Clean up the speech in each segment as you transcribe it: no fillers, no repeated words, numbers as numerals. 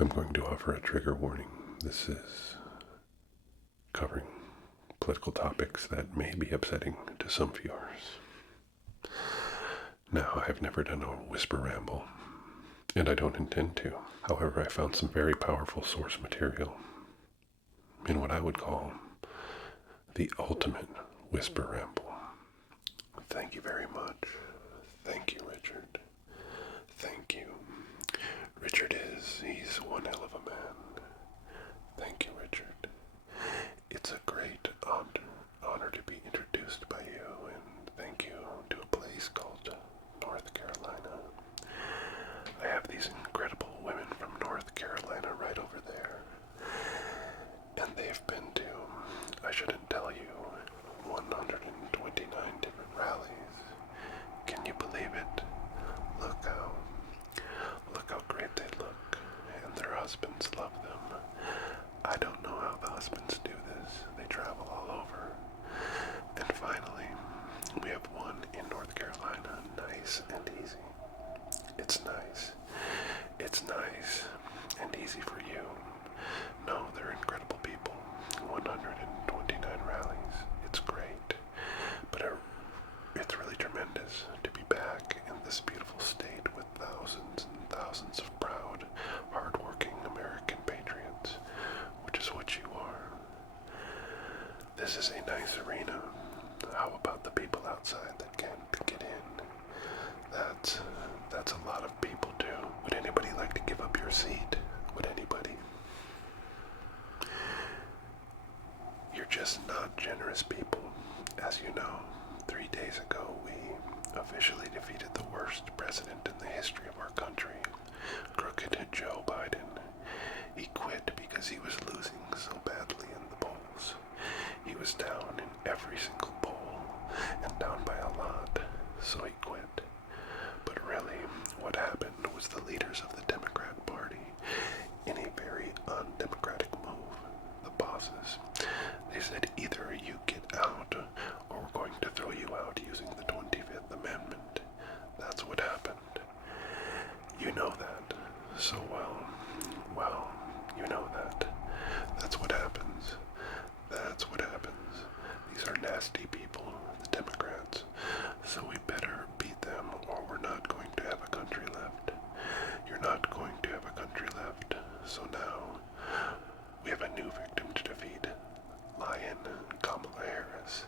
I'm going to offer a trigger warning. This is covering political topics that may be upsetting to some viewers. Now, I've never done a whisper ramble, and I don't intend to. However, I found some very powerful source material in what I would call the ultimate whisper ramble. Thank you very much. Thank you, Richard. Thank you. He's one hell of a man. Thank you, Richard. It's a great honor to be introduced by you, and thank you to a place called North Carolina. I have these incredible women from North Carolina right over there, and they've been to, I shouldn't tell you, 129 different rallies. Can you believe it? Look how great they look, and their husbands love them. I don't know how the husbands do this. They travel all over. And finally, we have one in North Carolina, nice and easy. It's nice. It's nice and easy for you. No, they're incredible people. 129 rallies. It's great. But it's really tremendous to be back in this beautiful state with thousands and thousands of proud, hardworking American patriots, which is what you are. This is a nice arena. How about the people outside that can't get in? That's a lot of people too. Would anybody like to give up your seat? Would anybody? You're just not generous people. As you know, 3 days ago we officially defeated the worst president in the history of our country, crooked Joe Biden. He quit because he was losing so badly in the polls. He was down in every single poll, and down by a lot, so he quit. But really, what happened was the leaders of the Democrat Party, in a very undemocratic move, the bosses, they said either you get out or we're going to throw you out using the 25th Amendment. That's what happened. You know that so well. Well, you know that. That's what happens. That's what happens. These are nasty people, the Democrats. So we better beat them or we're not going to have a country left. You're not going to have a country left. So now we have a new victim to defeat. Lion Kamala Harris.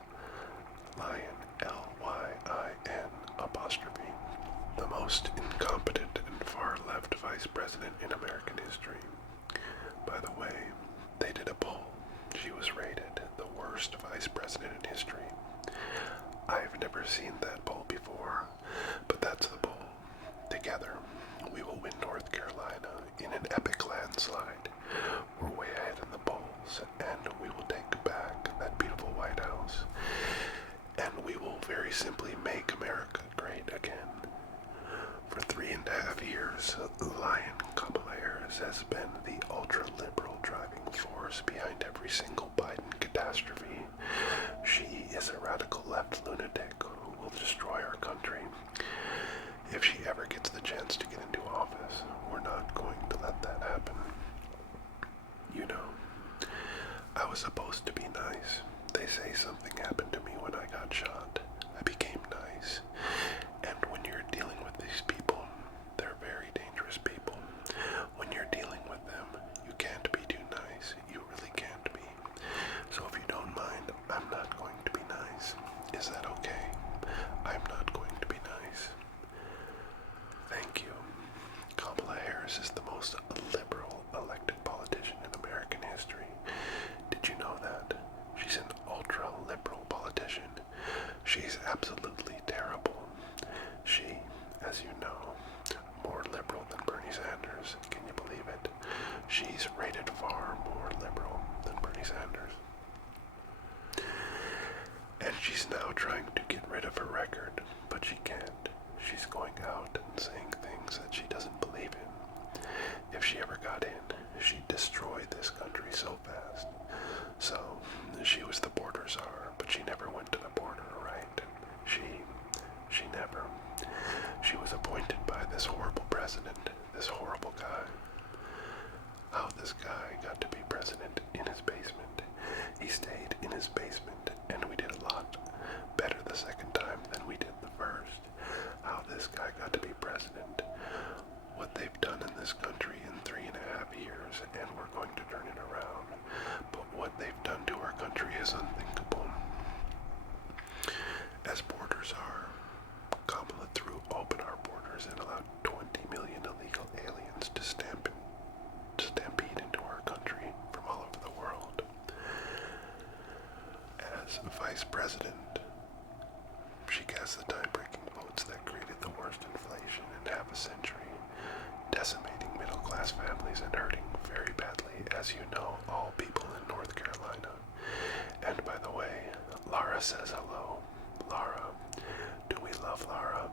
Lion, L-Y-I-N apostrophe. The most incompetent and far-left vice president in American history. By the way, they did a poll. She was rated the worst vice president in history. I've never seen that poll before, but that's the poll. Together, we will win North Carolina in an epic landslide. We're way ahead in the polls, and we will take back that beautiful White House. And we will very simply make America great again. For 3.5 years, Lion Kamala Harris has been the ultra-liberal driving force behind every single Biden catastrophe. She is a radical left lunatic who will destroy our country. If she ever gets the chance to get into office, we're not going to let that happen. You know, I was supposed to be nice. They say something happened to me when I got shot. I became nice. And when you're dealing with these people, they're very dangerous people. When you're dealing with them, you can't be too nice. You really can't be. So if you don't mind, I'm not going to be nice. Is that okay? I'm not going to be nice. Thank you. Kamala Harris is the most liberal elected politician in American history. Did you know that? She's an ultra-liberal politician. She's absolutely terrible. She, as you know, more liberal than Bernie Sanders. Can you believe it? She's rated far more liberal than Bernie Sanders. And she's now trying to get rid of her record, but she can't. She's going out and saying things that she doesn't believe in. If she ever got in, she'd destroy this country so fast. So, she was the border czar, but she never went to the border, right? She never. She was appointed by this horrible president, this horrible guy. this guy got to be president in his basement. He stayed in his basement, and we did a lot better the second time than we did the first. How this guy got to be president, what they've done in this country in 3.5 years, and we're going to turn it around. But what they've done to our country is unthinkable. As borders are, Kamala threw open our borders and allowed 20 million illegal aliens to stampede into our country from all over the world. As vice president, she cast the tie-breaking votes that created the worst inflation in half a century, decimating middle-class families and hurting very badly, as you know, all people in North Carolina. And by the way, Lara says hello. Lara. Do we love Lara?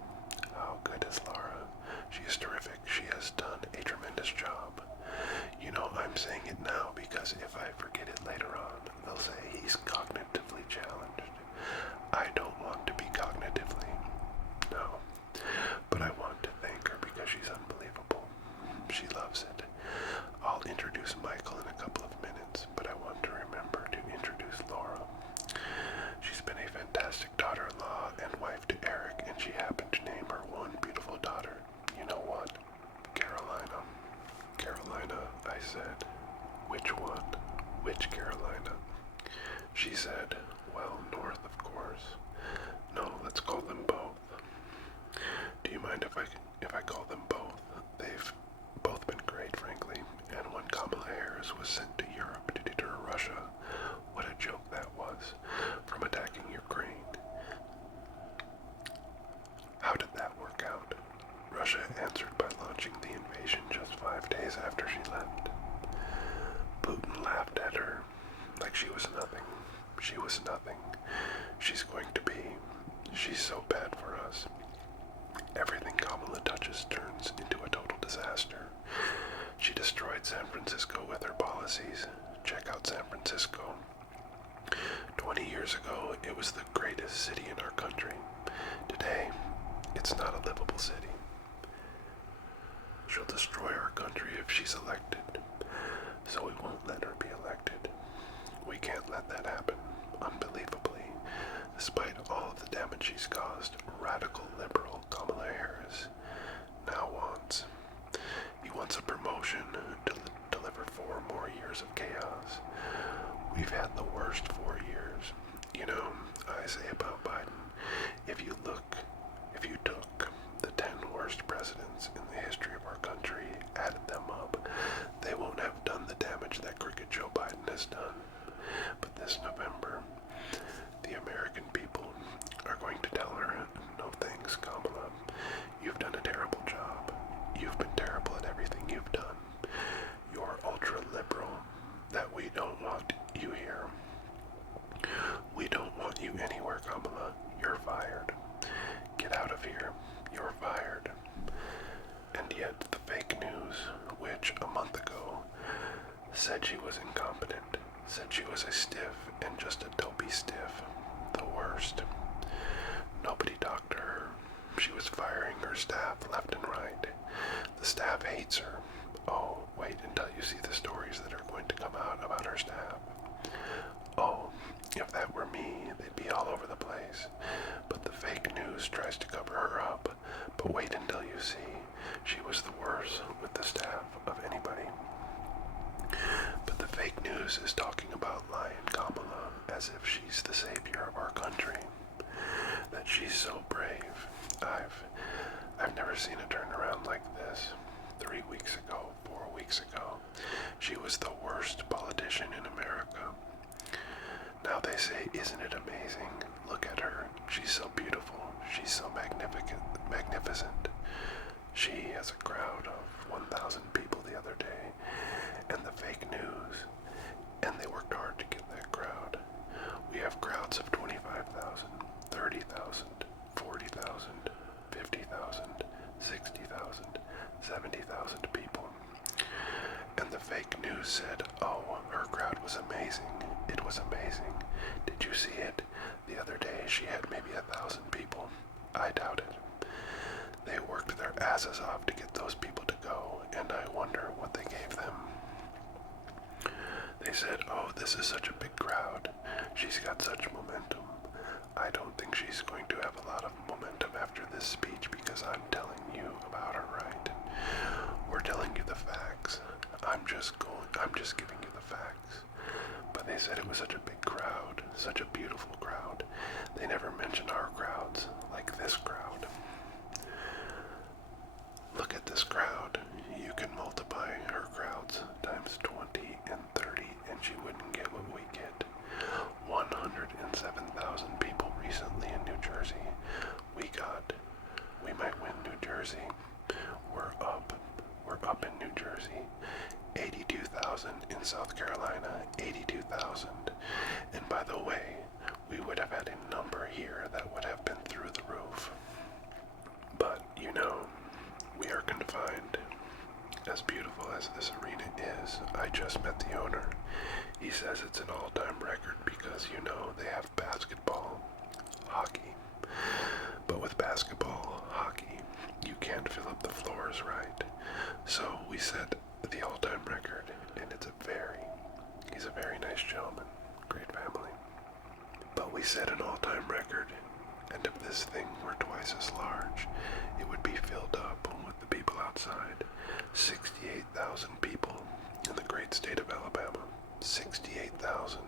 How good is Lara? She is terrific. She has done a tremendous job. You know, I'm saying it now because if I forget it later on, they'll say he's cognitively challenged. I don't want to be cognitively. No. But I want to thank her because she's unbelievable. She loves it. I'll introduce Michael in a couple of minutes, but I want to remember to introduce Laura. She's been a fantastic daughter-in-law and wife to Eric, and she happened to name her one beautiful daughter. You know what? Carolina. Carolina, I said. Which one? Which Carolina? She said, well, north, of course. No, let's call them both. Do you mind if I call them both? They've both been great, frankly. And when Kamala Harris was sent to Europe to deter Russia, what a joke that was, from attacking Ukraine. How did that work out? Russia answered by launching the invasion just 5 days after she left. Putin laughed at her like she was nothing. She was nothing. She's going to be. She's so bad for us. Everything Kamala touches turns into a total disaster. She destroyed San Francisco with her policies. Check out San Francisco. 20 years ago, it was the greatest city in our country. Today, it's not a livable city. She'll destroy our country if she's elected, so we won't let her be elected. We can't let that happen. Unbelievably, despite all of the damage she's caused, radical liberal Kamala Harris now wants. He wants a promotion to deliver 4 more years of chaos. We've had the worst 4 years. You know, I say about Biden, if you took the 10 worst presidents in the history of our country, added them up, they won't have done the damage that crooked Joe Biden has done. But this November, the American people are going to tell her, no thanks, Kamala. You've done a terrible job. You've been terrible at everything you've done. You're ultra-liberal, that we don't want you here. We don't want you anywhere, Kamala. You're fired. Get out of here. You're fired. And yet the fake news, which a month ago said she was incompetent, said she was a stiff and just a dopey stiff, the worst. Nobody talked to her. She was firing her staff left and right. The staff hates her. Oh, wait until you see the stories that are going to come out about her staff. Oh, if that were me, they'd be all over the place. But the fake news tries to cover her up. But wait until you see. She was the worst with the staff of anybody. But the fake news is talking about Lion Kamala as if she's the savior of our country. That she's so brave. I've never seen a turnaround like this. 3 weeks ago, 4 weeks ago, she was the worst politician in America. Now they say, isn't it amazing? Look at her. She's so beautiful. She's so magnificent. She has a crowd of 1,000 people the other day, and the fake news, and they worked hard to get that crowd. We have crowds of 25,000, 30,000, 40,000, 50,000, 60,000, 70,000 people. And the fake news said, oh, her crowd was amazing. It was amazing. Did you see it? The other day she had maybe 1,000 people. I doubt it. They worked their asses off to get those people to go, and I wonder what they gave them. said, oh, this is such a big crowd. She's got such momentum. I don't think she's going to have a lot of momentum after this speech because I'm telling you about her, right? We're telling you the facts. I'm just giving you the facts. But they said it was such a big crowd, such a beautiful crowd. They never mentioned our crowds like this crowd. Look at this crowd. You can multiply her crowds times 20 and 30 and she wouldn't get what we get. 107,000 people recently in New Jersey. We might win New Jersey. We're up in New Jersey. 82,000 in South Carolina, 82,000. And by the way, we would have had a number here that would have been through the roof. But, you know, we are confined. As beautiful as this arena is, I just met the owner. He says it's an all-time record because, you know, they have basketball, hockey. But with basketball, hockey, you can't fill up the floors, right? So we set the all-time record, and he's a very nice gentleman, great family. But we set an all-time record, and if this thing were twice as large, it would be filled up with the people outside. 68,000 people in the great state of Alabama. 68,000.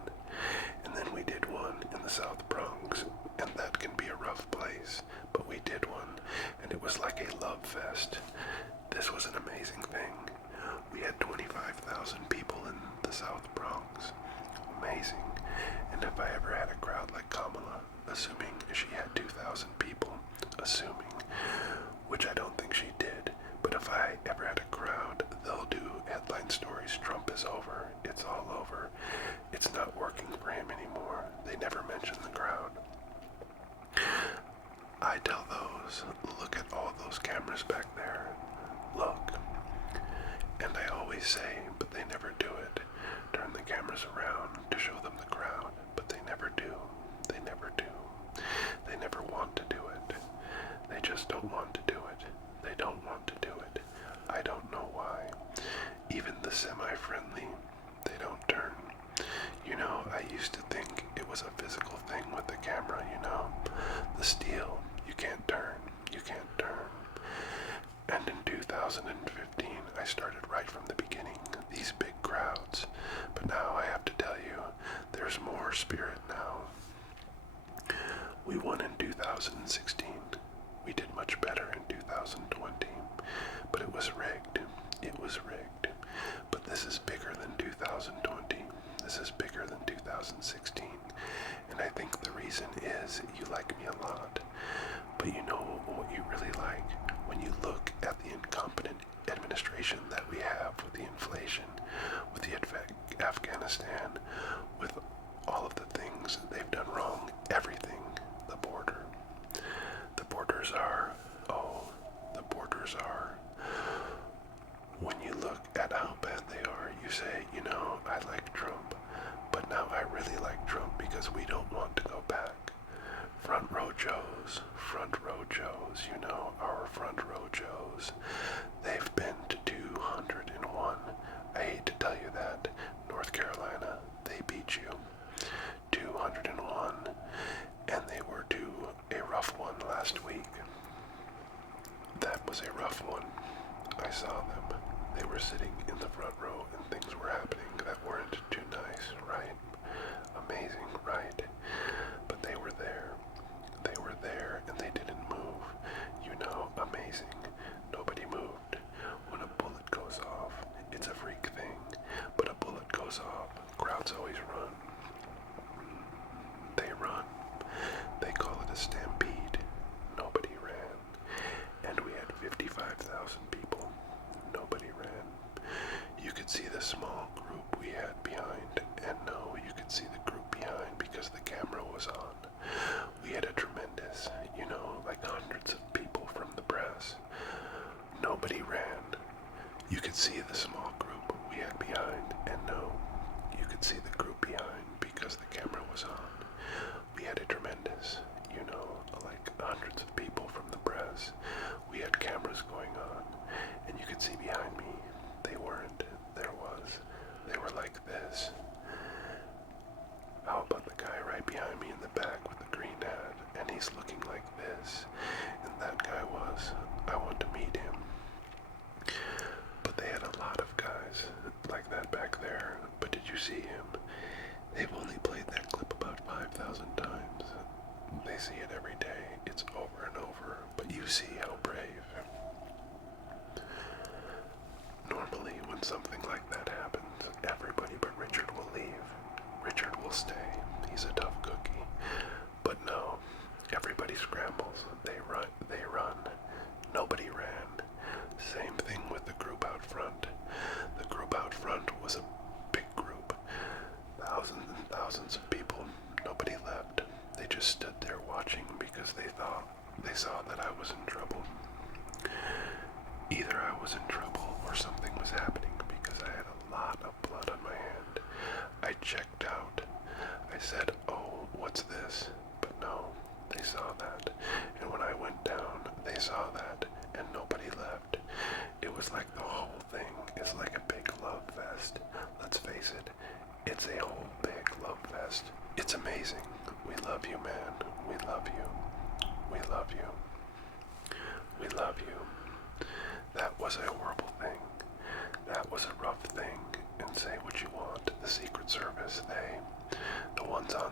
And then we did one in the South Bronx, and that can be a rough place, but we did one, and it was like a love fest. This was an amazing thing. We had 25,000 people in the South Bronx. Amazing. And if I ever had a crowd like Kamala, assuming she had 2,000 people, which I don't think she did, but if I ever had a crowd, they'll do headline stories. Trump is over. It's all over. It's not working for him anymore. They never mention the crowd. I tell those, look at all those cameras back there. Look. And I always say, but they never do it. Turn the cameras around to show them the crowd, but they never do. They never do. They never want to do it. They just don't want to do it. They don't want to do it. I don't know why. Even the semi-friendly, they don't turn. You know, I used to think it was a physical thing with the camera, you know. The steel, you can't turn. You can't turn. And in 2015, I started right from the beginning, these big crowds. But now I have to tell you, there's more spirit now. We won in 2016. We did much better in 2020. But it was rigged. It was rigged. But this is bigger than 2020. This is bigger than 2016. And I think the reason is you like me a lot. But you know what you really like? When you look at the incompetent administration that we have with the inflation, with the Afghanistan, with all of the things they've done wrong, everything, the border. The borders are, when you look at how bad they are, you say, you know, I like Trump, but now I really like Trump because we don't want to go back. Front row Joes, you know, our front row Joes, they've been to 201. I hate to tell you that. North Carolina, they beat you. 201, and they were due a rough one last week. That was a rough one. I saw them. They were sitting in the front row and things were happening that weren't too nice, right? Amazing, right? But they were there. They were there and they didn't move. You know, amazing. Nobody moved. When a bullet goes off, it's a freak thing. But a bullet goes off, crowds always run. They run. They call it a stampede. Nobody ran. And we had 55,000 people. Nobody ran. You could see the small group we had behind, and no, you could see the group behind because the camera was on. We had a tremendous, you know, like hundreds of people from the press. Nobody ran. You could see the small group we had behind, and no, you could see the group behind because the camera was on. We had a tremendous, you know, like hundreds of people from the press. We had cameras going on, and you could see behind me. They weren't. They were like this. will stay. He's a tough cookie. But no, everybody scrambles. They run. Nobody ran. Same thing with the group out front. The group out front was a big group. Thousands and thousands of people. Nobody left. They just stood there watching because they saw that I was in trouble. Either I was in trouble or something was happening because I had a lot of blood on my hand. I checked out. I said, "Oh, what's this?" But no, they saw that. And when I went down, they saw that, and nobody left. It was like the whole thing is like a big love fest. Let's face it, it's a whole big love fest. It's amazing. We love you, man. We love you. We love you. We love you. That was a horrible thing. That was a rough thing. And say what you want. The Secret Service, the ones on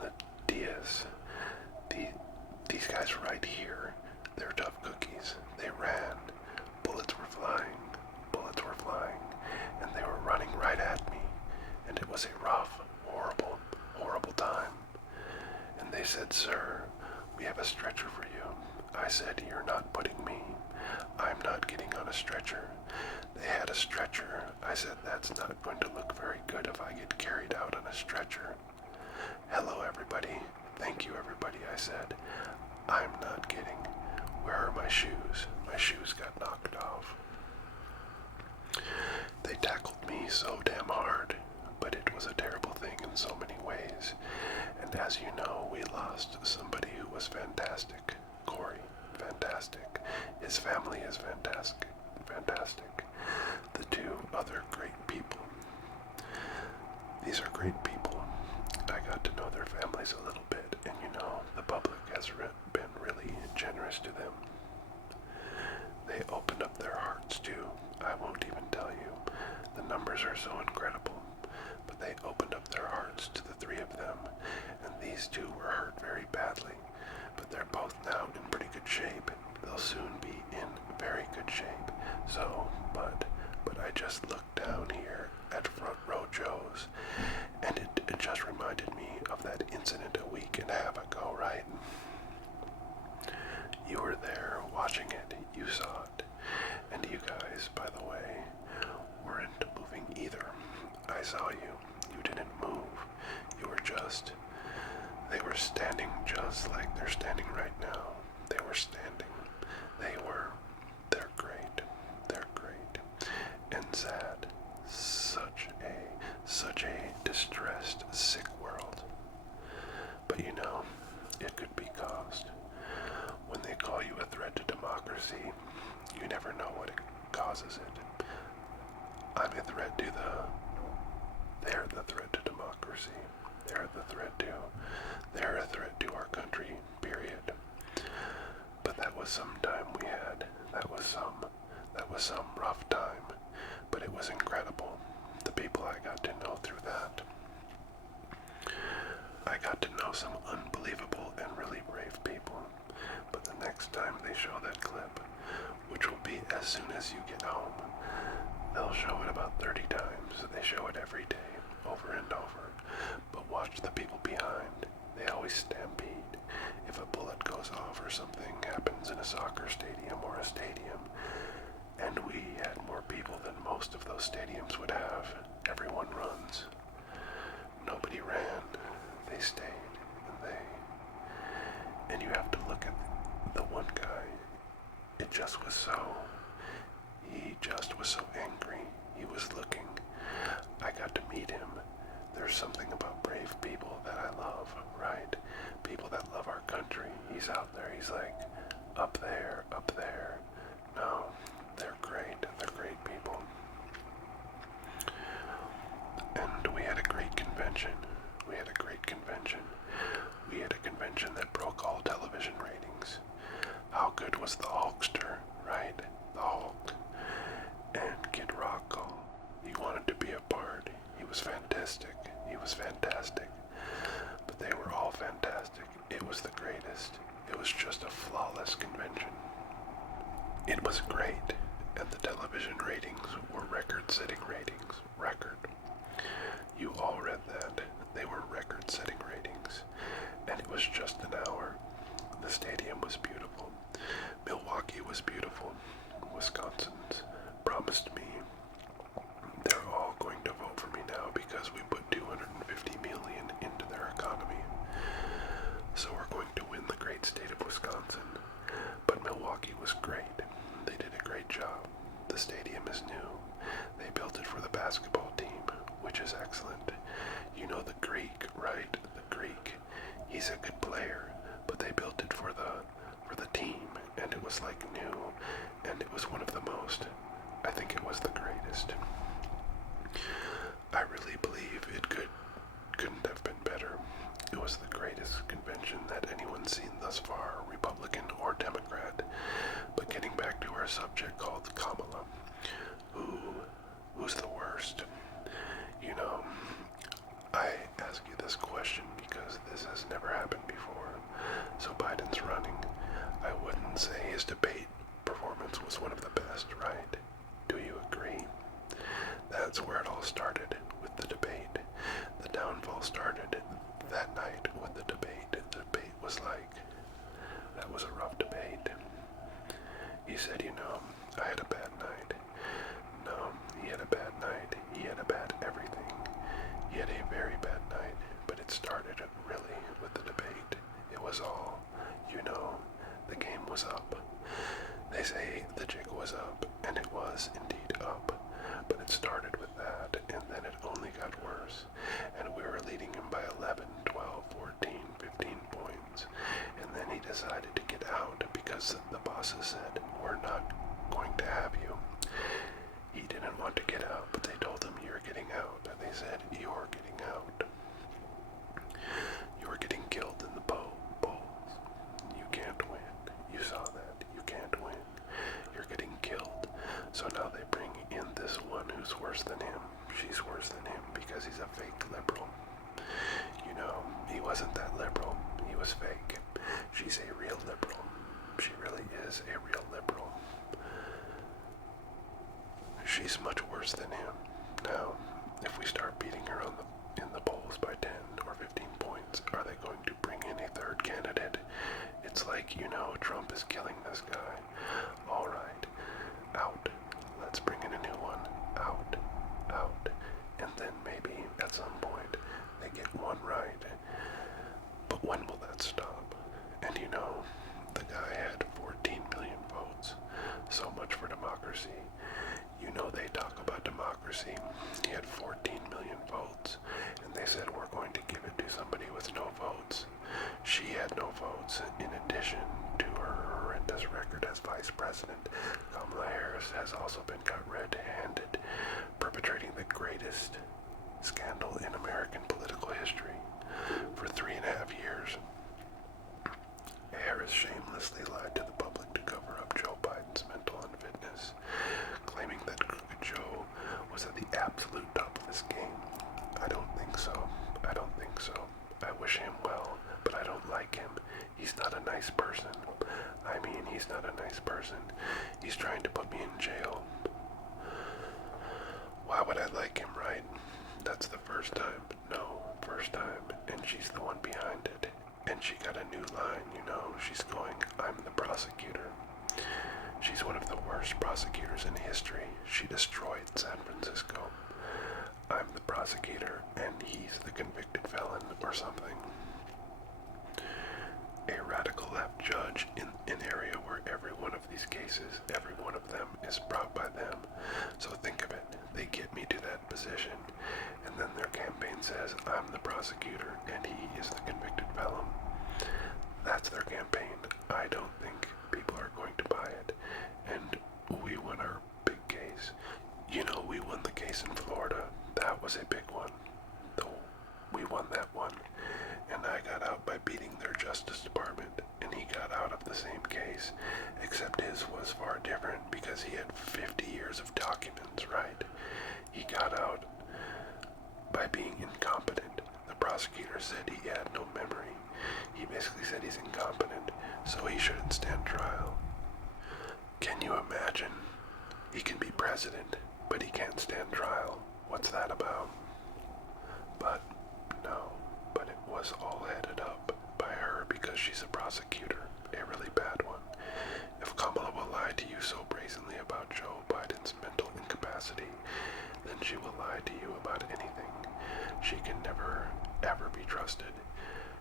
the DS, these guys right here, they're tough cookies. They ran. Bullets were flying. And they were running right at me. And it was a rough, horrible, horrible time. And they said, "Sir, we have a stretcher for you." I said, "You're not putting me. I'm not getting on a stretcher." They had a stretcher. I said, "That's not going to look very good if I get carried out on a stretcher." "Hello, everybody. Thank you, everybody," I said. "I'm not getting. Where are my shoes? My shoes got knocked off." They tackled me so damn hard, but it was a terrible thing in so many ways. And as you know, we lost somebody who was fantastic. Corey, fantastic. His family is fantastic. The two other great people. These are great people. I got to know their families a little bit, and you know, the public has been really generous to them. They opened up their hearts too. I won't even tell you. The numbers are so incredible. But they opened up their hearts to the three of them, and these two were hurt very badly. But they're both now in pretty good shape. They'll soon be in very good shape. So, but I just looked down here at Front Row Joe's, and it just reminded me of that incident a week and a half ago, right? You were there watching it. You saw it. And you guys, by the way, weren't moving either. I saw you. You didn't move. You were just... They were standing just like they're standing right now. They were standing. They're great. They're great. And sad. Such a distressed, sick world. But you know, it could be caused. When they call you a threat to democracy, you never know what causes it. I'm a threat to they're the threat to democracy. They're a threat to our country, period. But that was some time we had. That was some rough time. But it was incredible. The people I got to know through that. I got to know some unbelievable and really brave people. But the next time they show that clip, which will be as soon as you get home, they'll show it about 30 times. They show it every day, over and over. But watch the people behind. They always stampede. If a bullet goes off or something happens in a soccer stadium or a stadium, and we had more people than most of those stadiums would have, everyone runs. Nobody ran. They stayed. And you have to look at the one guy. He just was so angry. He was looking. I got to meet him. There's something about brave people that I love, right? People that love our country. He's out there. He's like, up there. No, they're great. They're great people. And we had a great convention. We had a convention that broke all television ratings. How good was the Hulkster, right? The Hulk. And Kid Rock, he wanted to be a part. He was fantastic. But they were all fantastic. It was the greatest. It was just a flawless convention. It was great. And the television ratings were record-setting ratings. Record. You all read them. basketball team, which is excellent. You know the Greek, right? The Greek. He's a good player, but they built it for the team, and it was like new, and it was one of the most, I think it was the greatest. I really believe it couldn't have been better. It was the greatest convention that anyone's seen thus far, Republican or Democrat. But getting back to our subject called Kamala, who's the worst? You know, I ask you this question because this has never happened before. So Biden's running. I wouldn't say his debate performance was one of the best, right? Do you agree? That's where it all started, with the debate. The downfall started that night with the debate. The debate was like, that was a rough debate. He said, I had a bad night. No, he had a bad night. He had a bad everything. He had a very bad night, but it started really with the debate. It was all, the game was up. They say the jig was up, and it was indeed up. But it started with that, and then it only got worse. And we were leading him by 11, 12, 14, 15 points. And then he decided to get out because the bosses said, we're not going to have you. He didn't want to get out, but they told him you're getting out. And they said, you're getting out. You're getting killed in the polls. You can't win. You saw that. You can't win. You're getting killed. So now they bring in this one who's worse than him. She's worse than him because he's a fake liberal. He wasn't that liberal. He was fake. She's a real liberal. She really is a real liberal. She's much worse than him. Now, if we start beating her in the polls by 10 or 15 points, are they going to bring in a third candidate? It's like, Trump is killing this guy. All right, out. Let's bring in a new one. Out. And then maybe at some point they get one right. But when will that stop? And the guy had 14 million votes. So much for democracy. They talk about democracy. He had 14 million votes, and they said we're going to give it to somebody with no votes. She had no votes. In addition to her horrendous record as vice president, Kamala Harris has also been caught red-handed, perpetrating the greatest scandal in American political history. For 3.5 years, Harris shamelessly lied to the public to cover up Joe Biden's mental unfitness, claiming that Crooked Joe was at the absolute top of his game. I don't think so. I wish him well, but I don't like him. He's not a nice person. He's not a nice person. He's trying to put me in jail. Why would I like him, right? That's the first time. No, first time. And she's the one behind it. And she got a new line, she's going, I'm the prosecutor. She's one of the worst prosecutors in history. She destroyed San Francisco. I'm the prosecutor, and he's the convicted felon or something. A radical left judge in an area where every one of these cases, every one of them is brought by them. So think of it. They get me to that position, and then their campaign says, I'm the prosecutor, and he is the convicted felon. That's their campaign. I don't think people are going to buy it. And we won our big case. We won the case in Florida. That was a big one. Though we won that one. And I got out by beating their Justice Department. And he got out of the same case. Except his was far different because he had 50 years of documents, right? He got out by being incompetent. The prosecutor said he had no memory. He basically said he's incompetent, so he shouldn't stand trial. Can you imagine? He can be president, but he can't stand trial. What's that about? But it was all headed up by her because she's a prosecutor, a really bad one. If Kamala will lie to you so brazenly about Joe Biden's mental incapacity, then she will lie to you about anything. She can never, ever be trusted.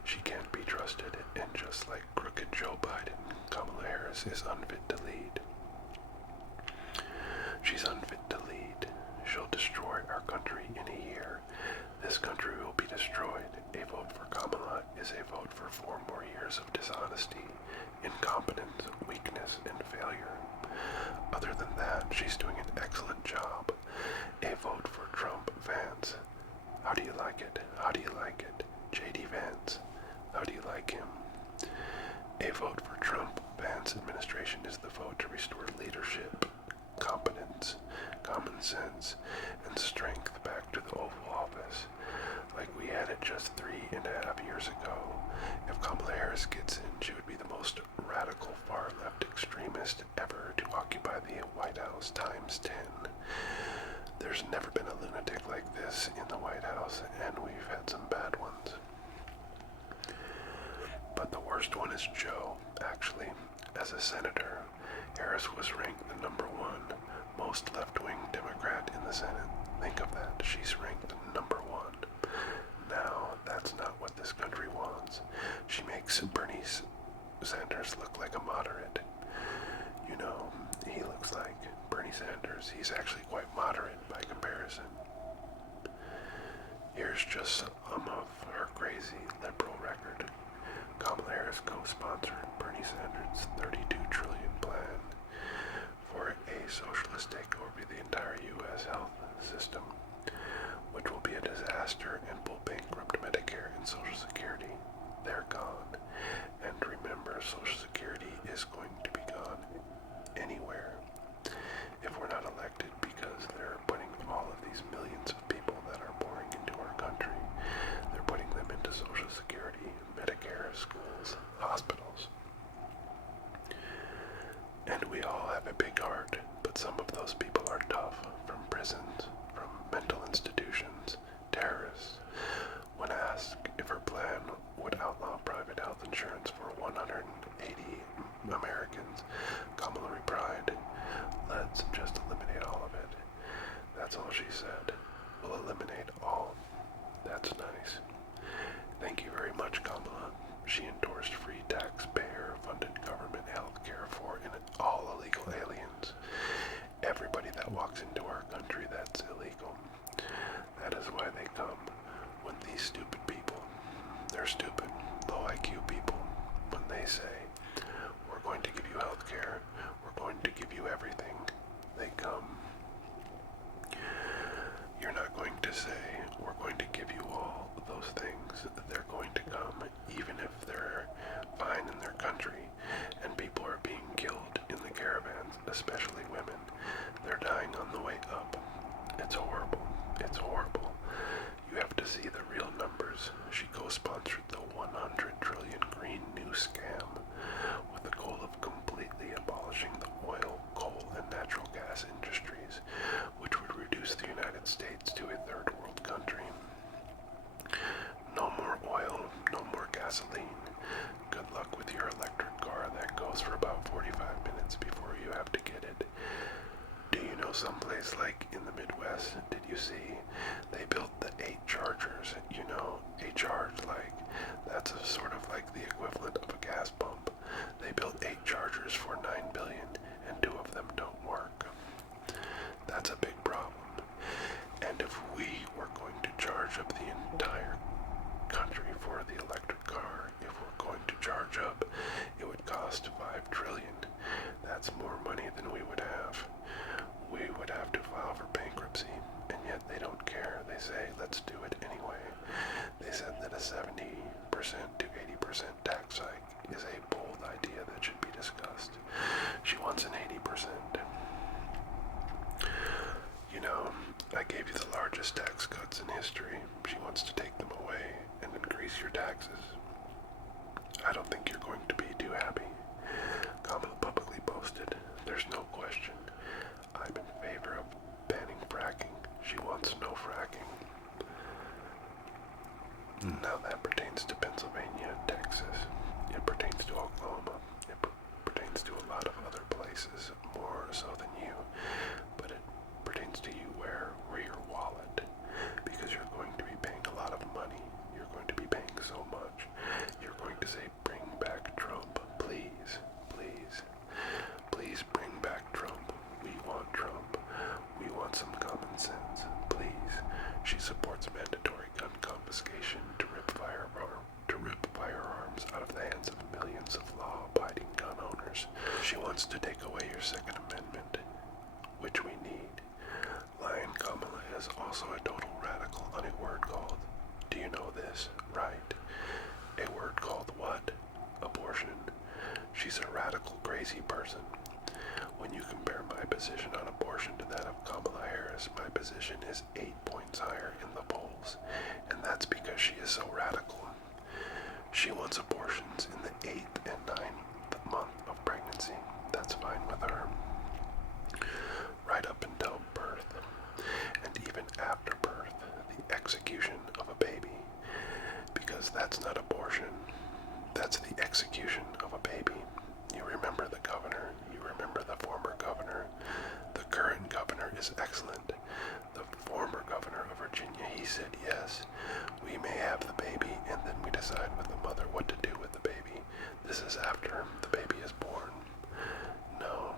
She can't be trusted, and just like crooked Joe Biden, Kamala Harris is unfit to lead. She's unfit to lead. She'll destroy our country in a year. This country will be destroyed. A vote for Kamala is a vote for 4 more years of dishonesty, incompetence, weakness, and failure. Other than that, she's doing an excellent job. A vote for Trump Vance. How do you like it? How do you like it? J.D. Vance. How do you like him? A vote for Trump Vance administration is the vote to restore leadership, competence, common sense, and strength back to the Oval Office, like we had it just 3.5 years ago. If Kamala Harris gets in, she would be the most radical far-left extremist ever to occupy the White House times 10. There's never been a lunatic like this in the White House, and we've had some bad ones. But the worst one is Joe, actually. As a senator, Harris was ranked the #1 most left-wing Democrat in the Senate. Think of that. She's ranked #1. Now, that's not what this country wants. She makes Bernie Sanders look like a moderate. You know, he looks like Bernie Sanders. He's actually quite moderate by comparison. Here's just some of her crazy liberal record. Kamala Harris co-sponsored Bernie Sanders' $32 trillion plan for a socialist takeover of the entire U.S. health system, which will be a disaster and will bankrupt Medicare and Social Security. They're gone. And remember, Social Security is going to be gone anywhere if we're not elected, because they're putting all of these millions of people that are pouring into our country, they're putting them into Social Security, Medicare, schools, hospitals. And we all have a big heart, but some of those people are tough, from prisons, from mental institutions, terrorists. When asked if her plan would outlaw private health insurance for 180 Americans, Kamala replied, "Let's just eliminate all of it." That's all she said. We'll eliminate all. That's nice. Thank you very much, Kamala. She endorsed free taxpayer-funded government health care for all illegal aliens. Everybody that walks into our country that's illegal. That is why they come. When these stupid people, they're stupid, low IQ people, when they say, we're going to give you health care, we're going to give you everything, they come. You're not going to say, we're going to give you all those things. They're going to come, even if they're fine in their country, and people are being killed in the caravans, especially women. They're dying on the way up. It's horrible. It's horrible. You have to see the real numbers. She co-sponsored the $100 trillion Green New Scam with the goal of completely abolishing the oil, coal, and natural gas industries, which would reduce the United States to a third world country. No more oil, no more gasoline. Good luck with your electric car that goes for about 45 minutes before you have to get it. Do you know someplace like in the Midwest, did you see, they built the 8 chargers, you know, a charge like, that's a sort of like the equivalent of a gas pump. They built 8 chargers for $9 billion, and 2 of them don't work. That's a big problem. And if we were going to charge up the entire country for the electric car, if we're going to charge up, it would cost $5 trillion. That's more money than we would have. We would have to file for bankruptcy, and yet they don't care. They say, let's do it anyway. They said that a 70% to 80% tax hike is a bold idea that should be discussed. She wants an 80%. You know, I gave you the largest tax cuts in history. She wants to take them away and increase your taxes. I don't think you're going to be too happy. Kamala publicly boasted, there's no question. I'm in favor of banning fracking. She wants no fracking. Now that pertains to Pennsylvania and Texas. It pertains to Oklahoma. It pertains to a lot of other places, more so than you. But it pertains to you where your wallet. Because you're going to be paying a lot of money. You're going to be paying so much. You're going to say, bring back Trump. Please, please, please bring back Trump. We want Trump. We want some common sense. Please. She supports mandatory gun confiscation to rip firearms out of the hands of millions of law-abiding gun owners. She wants to take away your Second Amendment, which we need. Lion Kamala is also a total radical on a word called, do you know this? Right. A word called what? Abortion. She's a radical, crazy person. When you compare my position on abortion to that of Kamala Harris, my position is 8 points higher in the polls, and that's because she is so radical. She wants abortions in the 8th and 9th month of pregnancy. That's fine with her. Right up until birth, and even after birth, the execution of a baby, because that's not abortion, that's the execution of a baby. You remember the governor, you remember the former governor. The current governor is excellent. The former governor of Virginia, he said, yes, we may have the baby, and then we decide with the mother what to do with the baby. This is after the baby is born. No,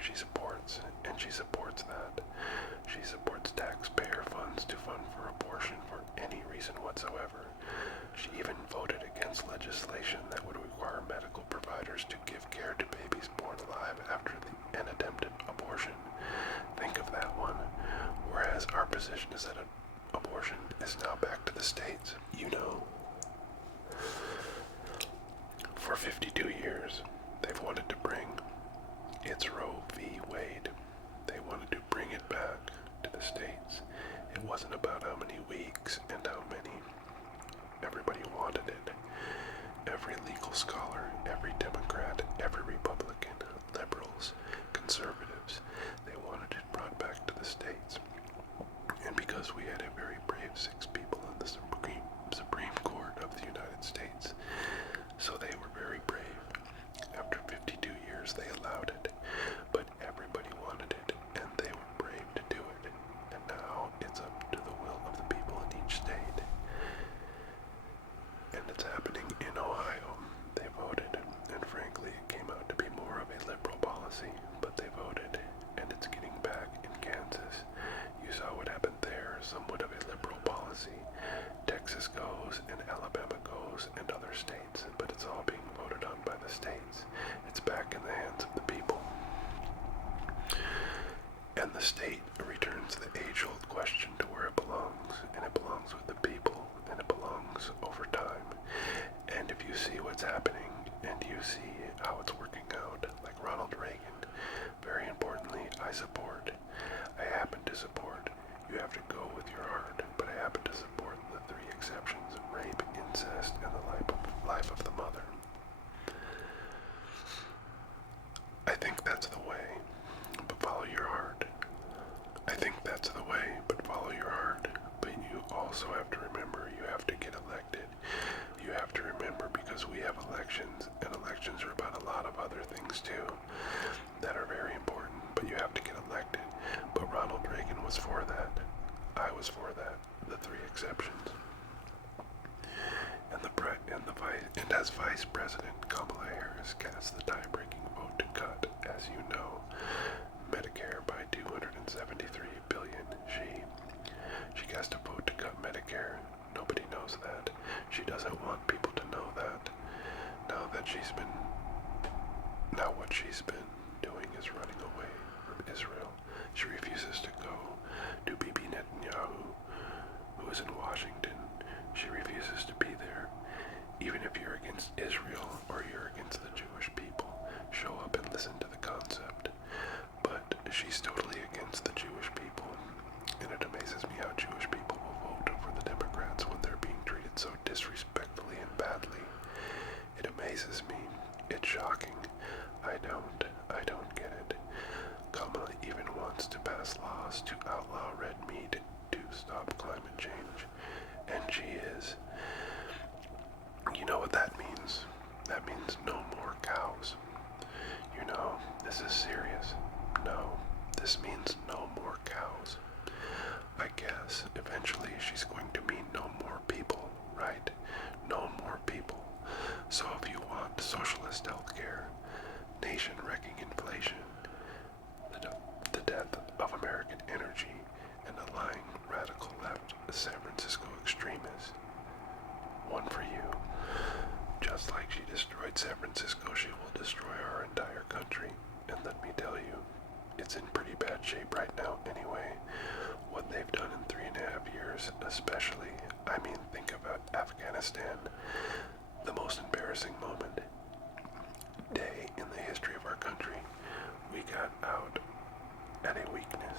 she supports, and she supports that. She supports taxpayer funds to fund for abortion for any reason whatsoever. She even voted against legislation that would require medical providers to give care to babies born alive after an attempted abortion. Think of that one. Whereas our position is that abortion is now back to the states. You know, for 52 years, they've wanted to bring it's Roe v. Wade. They wanted to bring it back to the states. It wasn't about how many weeks and how many. Everybody wanted it. Every legal scholar, every Democrat, every Republican, liberals, conservatives, they wanted it brought back to the states. And because we had a very brave 6 people in the Supreme Court of the United States, so they were very brave. After 52 years, they allowed it. But everybody wanted it, and they were brave to do it. And now it's up to the will of the people in each state. And it's happening in Ohio. They voted, and frankly, it came out to be more of a liberal policy, but they voted, and it's getting back in Kansas. You saw what happened there, somewhat of a liberal policy. Texas goes, and Alabama goes, and other states, but it's all being voted on by the states. It's back in the hands of the people. And the state returns the age-old question to where it belongs, and it belongs with the people, and it belongs over time. And if you see what's happening, and you see how it's working out, like Ronald Reagan, very importantly, I support. I happen to support. You have to go with your heart, but I happen to support the 3 exceptions: rape, incest, and the life of the mother. I think that's the way, but follow your heart. I think that's the way, but follow your heart. But you also have to remember you have to get elected. You have to remember, because we have elections, and elections are about a lot of other things too that are very important, but you have to get elected. But Ronald Reagan was for that. I was for that. The 3 exceptions. And as Vice President, Kamala Harris cast the tie-breaking vote to cut, as you know, Medicare by $273 billion. She cast a vote to cut Medicare. Nobody knows that. She doesn't want people to know that. Now what she's been doing is running away from Israel. She refuses to go to Bibi Netanyahu, who is in Washington. She refuses to be there. Even if you're against Israel or you're against the Jewish people, show up and listen to the concept. But she's totally against the Jewish people, and it amazes me how Jewish people will vote for the Democrats when they're being treated so disrespectfully and badly. It amazes me. It's shocking. I don't get it. Kamala even wants to pass laws to outlaw red meat to stop climate change. And she is. You know what that means? That means no more cows. You know, this is serious. No, this means no more cows. I guess eventually she's going to mean no more people, right? No more people. So if you want socialist healthcare, nation-wrecking inflation, the death of American energy, and a lying radical left the San Francisco extremists. One for you. Just like she destroyed San Francisco, she will destroy our entire country. And let me tell you, it's in pretty bad shape right now anyway. What they've done in 3.5 years, especially, I mean, think about Afghanistan. The most embarrassing day in the history of our country. We got out at a weakness.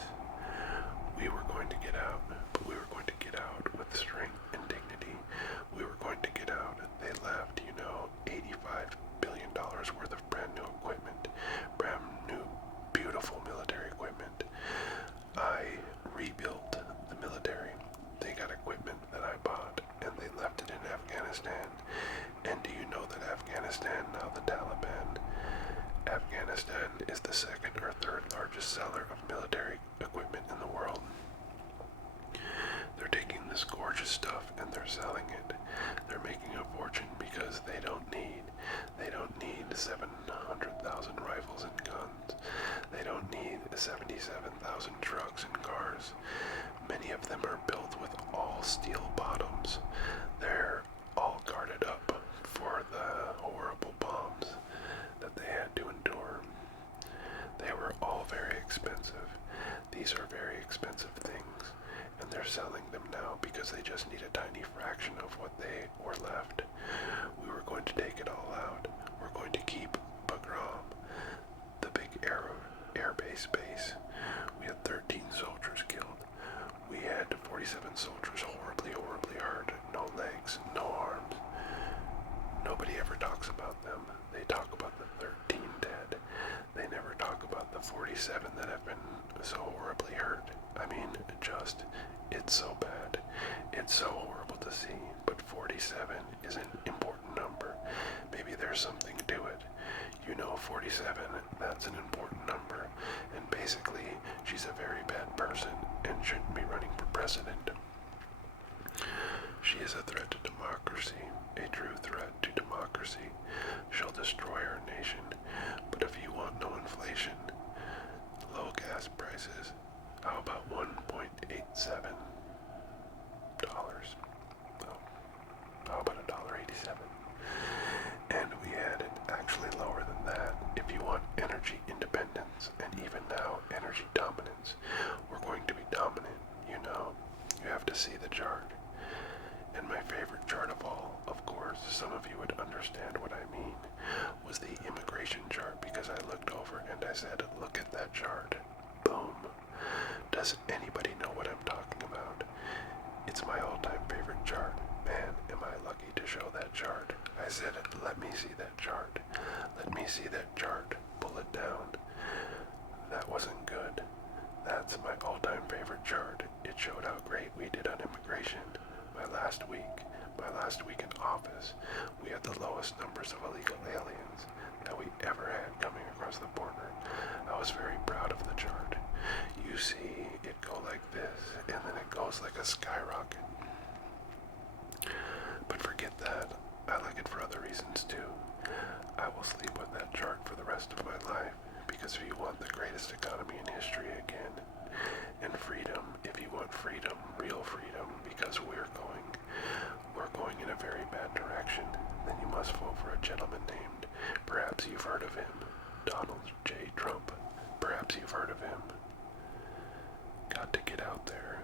We were going to get out, but we were going to get out with strength and dignity. We were going to get out. They left, $85 billion worth of brand new equipment, brand new, beautiful military equipment. I rebuilt the military. They got equipment that I bought, and they left it in Afghanistan. And do you know that Afghanistan, now the Taliban, Afghanistan is the second or third largest seller of military equipment in the world. They're taking this gorgeous stuff and they're selling it. They're making a fortune because they don't need 700,000 rifles and guns. They don't need 77,000 trucks and cars. Many of them are built with all steel bottoms. They're all guarded up for the horrible bombs that they had to endure. They were all very expensive. These are very expensive things, and they're selling them now because they just need a tiny fraction of what they were left. We were going to take it all out. We're going to keep Bagram, the big air base. We had 13 soldiers killed. We had 47 soldiers horribly hurt. No legs, no arms. Nobody ever talks about them. They talk about the 13 dead. They never talk about the 47 that have been so horribly hurt. I mean, it's so bad. It's so horrible to see, but 47 is an important number. Maybe there's something to it. 47, that's an important number. And basically, she's a very bad person and shouldn't be running for president. She is a threat to democracy, a true threat to democracy. She'll destroy our nation. But if you want no inflation, low gas prices, how about $1.87? How about $1.87? And we had it actually lower than that. If you want energy independence, and even now energy dominance, we're going to be dominant, You have to see the chart. And my favorite chart of all, of course, some of you would understand what I mean, was the immigration chart, because I looked over and I said, look at that chart. Boom. Does anybody know what I'm talking about? It's my all-time favorite chart. Man, am I lucky to show that chart. I said, let me see that chart. Let me see that chart. Pull it down. That wasn't good. That's my all-time favorite chart. It showed how great we did on immigration. My last week in office, we had the lowest numbers of illegal aliens that we ever had coming across the border. I was very proud of the chart. You see it go like this, and then it goes like a skyrocket. But forget that. I like it for other reasons too. I will sleep with that chart for the rest of my life, because if you want the greatest economy in history again, and freedom, if you want freedom, real freedom, because we're going in a very bad direction, then you must vote for a gentleman named, perhaps you've heard of him, Donald J. Trump. Perhaps you've heard of him. Got to get out there